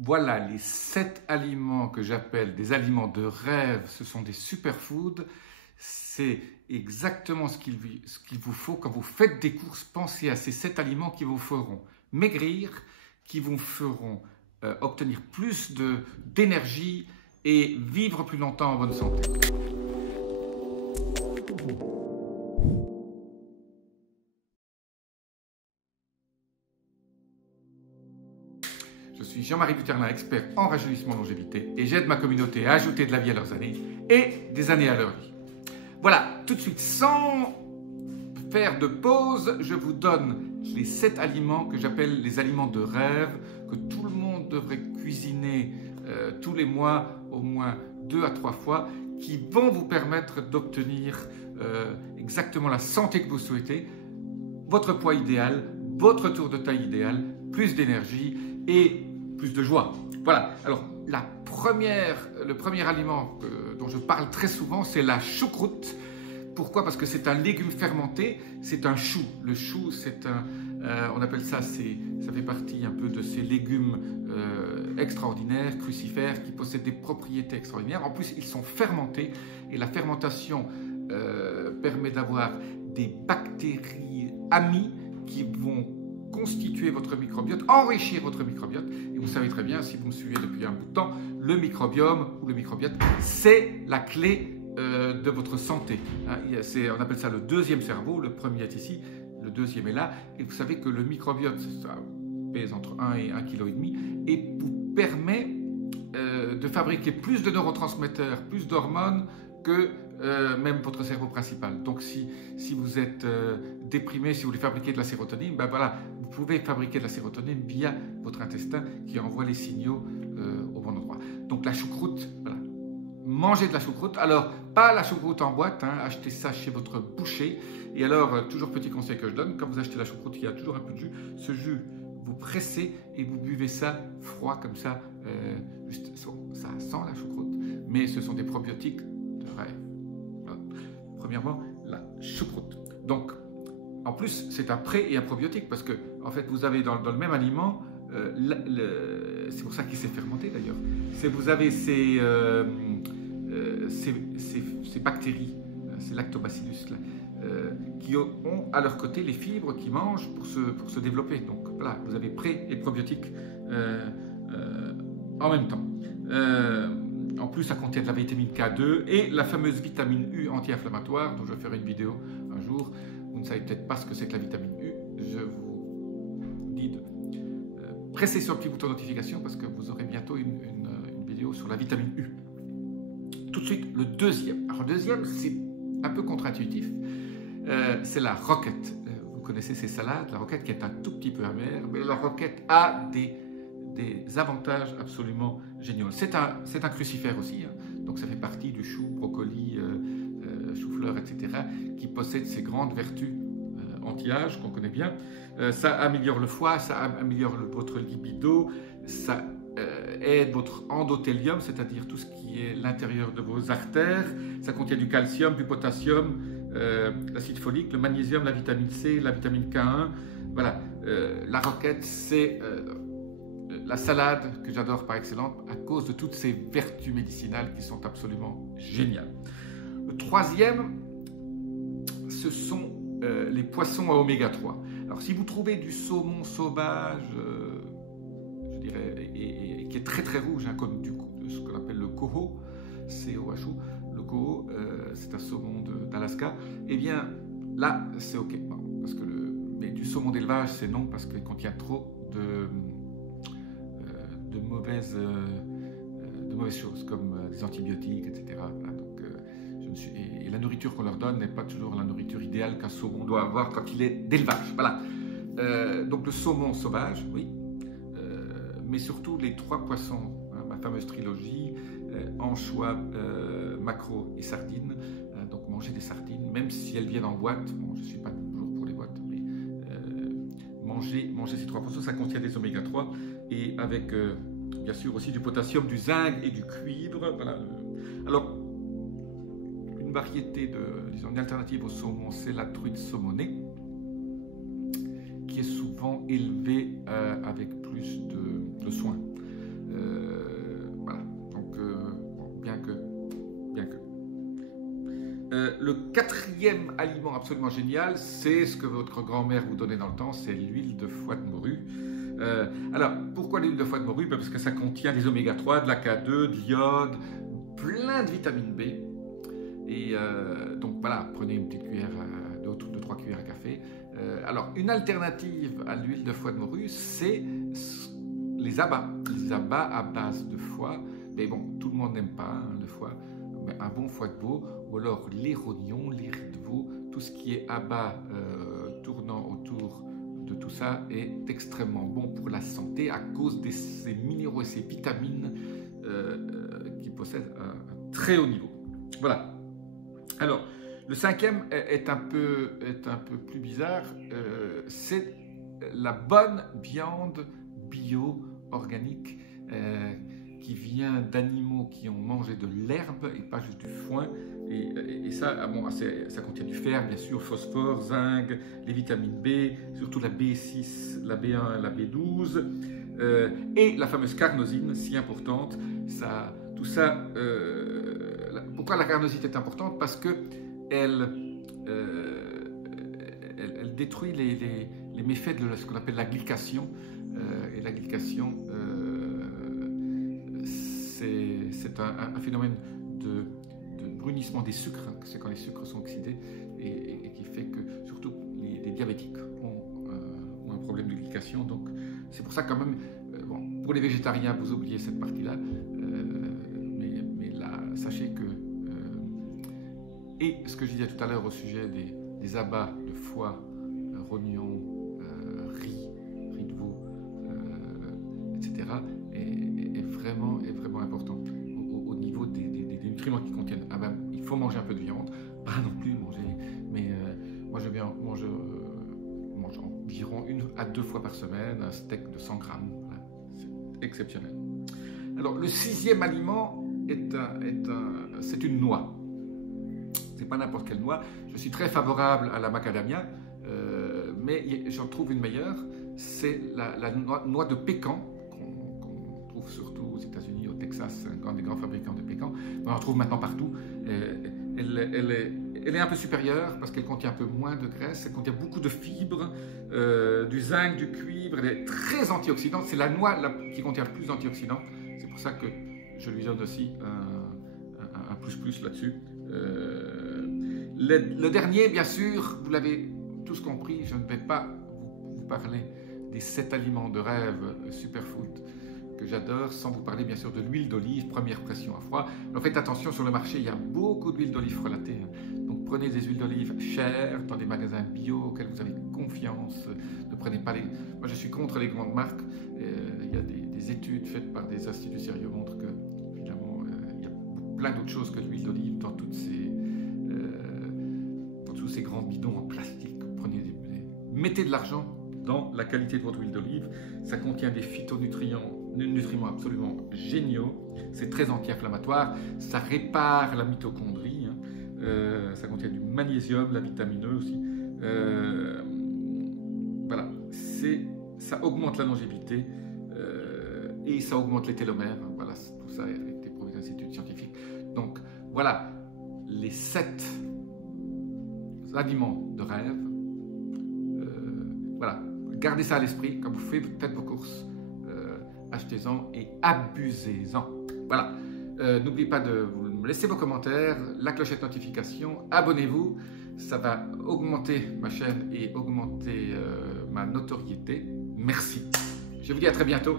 Voilà les 7 aliments que j'appelle des aliments de rêve. Ce sont des superfoods. C'est exactement ce qu'il vous faut. Quand vous faites des courses, pensez à ces 7 aliments qui vous feront maigrir, qui vous feront obtenir plus d'énergie et vivre plus longtemps en bonne santé. Je suis Jean-Marie Buterlin, expert en rajeunissement et longévité, et j'aide ma communauté à ajouter de la vie à leurs années et des années à leur vie. Voilà, tout de suite, sans faire de pause, je vous donne les 7 aliments que j'appelle les aliments de rêve, que tout le monde devrait cuisiner tous les mois, au moins 2 à 3 fois, qui vont vous permettre d'obtenir exactement la santé que vous souhaitez, votre poids idéal, votre tour de taille idéal, plus d'énergie et plus de joie. Voilà, alors le premier aliment dont je parle très souvent, c'est la choucroute. Pourquoi? Parce que c'est un légume fermenté, c'est un chou. Le chou, c'est on appelle ça, ça fait partie un peu de ces légumes extraordinaires, crucifères, qui possèdent des propriétés extraordinaires. En plus, ils sont fermentés et la fermentation permet d'avoir des bactéries amies qui vont constituer votre microbiote, enrichir votre microbiote. Et vous savez très bien, si vous me suivez depuis un bout de temps, le microbiome ou le microbiote, c'est la clé de votre santé. On appelle ça le deuxième cerveau. Le premier est ici, le deuxième est là. Et vous savez que le microbiote, ça pèse entre 1 et 1,5 kg et vous permet de fabriquer plus de neurotransmetteurs, plus d'hormones que même votre cerveau principal. Donc si vous êtes déprimé, si vous voulez fabriquer de la sérotonine, ben voilà, vous pouvez fabriquer de la sérotonine via votre intestin qui envoie les signaux au bon endroit. Donc la choucroute, voilà. Mangez de la choucroute. Alors, pas la choucroute en boîte, achetez ça chez votre boucher. Et alors, toujours petit conseil que je donne, quand vous achetez la choucroute, il y a toujours un peu de jus. Ce jus, vous pressez et vous buvez ça froid comme ça. Ça sent la choucroute, mais ce sont des probiotiques de rêve. Voilà. Premièrement, la choucroute. Donc, en plus, c'est un pré et un probiotique parce que, en fait, vous avez dans le même aliment, c'est pour ça qu'il s'est fermenté d'ailleurs. Vous avez ces bactéries, ces lactobacillus, là, qui ont à leur côté les fibres qu'ils mangent pour se développer. Donc voilà, vous avez pré et probiotiques en même temps. En plus, ça contient de la vitamine K2 et la fameuse vitamine U anti-inflammatoire, dont je ferai une vidéo un jour. Vous ne savez peut-être pas ce que c'est que la vitamine U. Je vous dis de presser sur le petit bouton de notification parce que vous aurez bientôt une vidéo sur la vitamine U. Tout de suite, le deuxième. Alors, le deuxième, c'est un peu contre-intuitif. C'est la roquette. Vous connaissez ces salades, la roquette qui est un tout petit peu amère, mais la roquette a des avantages absolument géniaux. C'est un crucifère aussi, donc ça fait partie du chou, brocoli, chou-fleur, etc., qui possède ces grandes vertus anti-âge qu'on connaît bien. Ça améliore le foie, ça améliore votre libido, ça aide votre endothélium, c'est-à-dire tout ce qui est l'intérieur de vos artères. Ça contient du calcium, du potassium, l'acide folique, le magnésium, la vitamine C, la vitamine K1. Voilà, la roquette, c'est la salade que j'adore par excellence à cause de toutes ces vertus médicinales qui sont absolument géniales. Le troisième, ce sont les poissons à oméga 3. Alors si vous trouvez du saumon sauvage, je dirais, et qui est très très rouge, comme ce qu'on appelle le coho, C-O-H-O, le coho, c'est un saumon d'Alaska, eh bien là c'est ok, parce que mais du saumon d'élevage c'est non, parce qu'il contient trop de mauvaises choses comme des antibiotiques, etc. Voilà, donc, et la nourriture qu'on leur donne n'est pas toujours la nourriture idéale qu'un saumon doit avoir quand il est d'élevage. Voilà. Donc le saumon sauvage, oui, mais surtout les 3 poissons, ma fameuse trilogie, anchois, maquereaux et sardines. Donc manger des sardines, même si elles viennent en boîte. Bon, je ne suis pas toujours pour les boîtes, mais manger ces 3 poissons, ça contient des oméga 3 et avec bien sûr aussi du potassium, du zinc et du cuivre. Voilà. Alors, une variété disons, une alternative au saumon, c'est la truite saumonée, qui est souvent élevée avec plus de soin. Le quatrième aliment absolument génial, c'est ce que votre grand-mère vous donnait dans le temps, c'est l'huile de foie de morue. Alors, pourquoi l'huile de foie de morue? Parce que ça contient des oméga 3, de la K2, de l'iode, plein de vitamine B. Et donc voilà, prenez une petite cuillère, 2-3 cuillères à café. Alors, une alternative à l'huile de foie de morue, c'est les abats. Les abats à base de foie. Mais bon, tout le monde n'aime pas le foie. Mais un bon foie de veau, ou alors les rognons, les riz de veau, tout ce qui est abats tournant autour de tout ça est extrêmement bon pour la santé à cause de ces minéraux et ces vitamines qui possèdent un très haut niveau. Voilà. Alors, le cinquième est un peu plus bizarre, c'est la bonne viande bio-organique qui vient d'animaux qui ont mangé de l'herbe et pas juste du foin. Et ça, bon, ça contient du fer, bien sûr, phosphore, zinc, les vitamines B, surtout la B6, la B1, la B12, et la fameuse carnosine, si importante. Tout ça, pourquoi la carnosine est importante? Parce que elle détruit les méfaits de ce qu'on appelle la glycation. Et la glycation, c'est un phénomène de brunissement des sucres, hein, c'est quand les sucres sont oxydés et qui fait que surtout les diabétiques ont un problème de glycation. Donc c'est pour ça quand même, bon, pour les végétariens, vous oubliez cette partie-là, mais là, sachez que et ce que je disais tout à l'heure au sujet des abats de foie, rognons, riz de veau, etc., est vraiment important au niveau des nutriments qui contiennent. Ah ben, il faut manger un peu de viande, pas non plus manger, mais moi je mange environ 1 à 2 fois par semaine un steak de 100 grammes. Voilà. C'est exceptionnel. Alors le sixième aliment c'est une noix. C'est pas n'importe quelle noix. Je suis très favorable à la macadamia, mais j'en trouve une meilleure. C'est la noix de pécan, qu'on trouve surtout aux États-Unis, au Texas, un des grands fabricants de pécan. On en trouve maintenant partout. Elle est un peu supérieure parce qu'elle contient un peu moins de graisse, elle contient beaucoup de fibres, du zinc, du cuivre, elle est très antioxydante. C'est la noix qui contient le plus d'antioxydants. C'est pour ça que je lui donne aussi un plus là-dessus. Le dernier, bien sûr, vous l'avez tous compris, je ne vais pas vous parler des 7 aliments de rêve superfood que j'adore, sans vous parler bien sûr de l'huile d'olive, première pression à froid. Alors faites attention, sur le marché, il y a beaucoup d'huile d'olive frelatée. Donc prenez des huiles d'olive chères, dans des magasins bio auxquels vous avez confiance. Ne prenez pas les... Moi je suis contre les grandes marques. Il y a des études faites par des instituts sérieux montrent que finalement il y a plein d'autres choses que l'huile d'olive dans tous ces grands bidons en plastique. Mettez de l'argent dans la qualité de votre huile d'olive. Ça contient des phytonutriments absolument géniaux. C'est très anti-inflammatoire. Ça répare la mitochondrie. Hein. Ça contient du magnésium, la vitamine E aussi. Voilà. Ça augmente la longévité et ça augmente les télomères. Voilà, tout ça a été prouvé dans les études scientifiques. Donc voilà les 7 aliments de rêve. Voilà, gardez ça à l'esprit quand vous faites vos courses, achetez-en et abusez-en. Voilà, n'oubliez pas de me laisser vos commentaires, la clochette notification, abonnez-vous, ça va augmenter ma chaîne et augmenter ma notoriété. Merci. Je vous dis à très bientôt.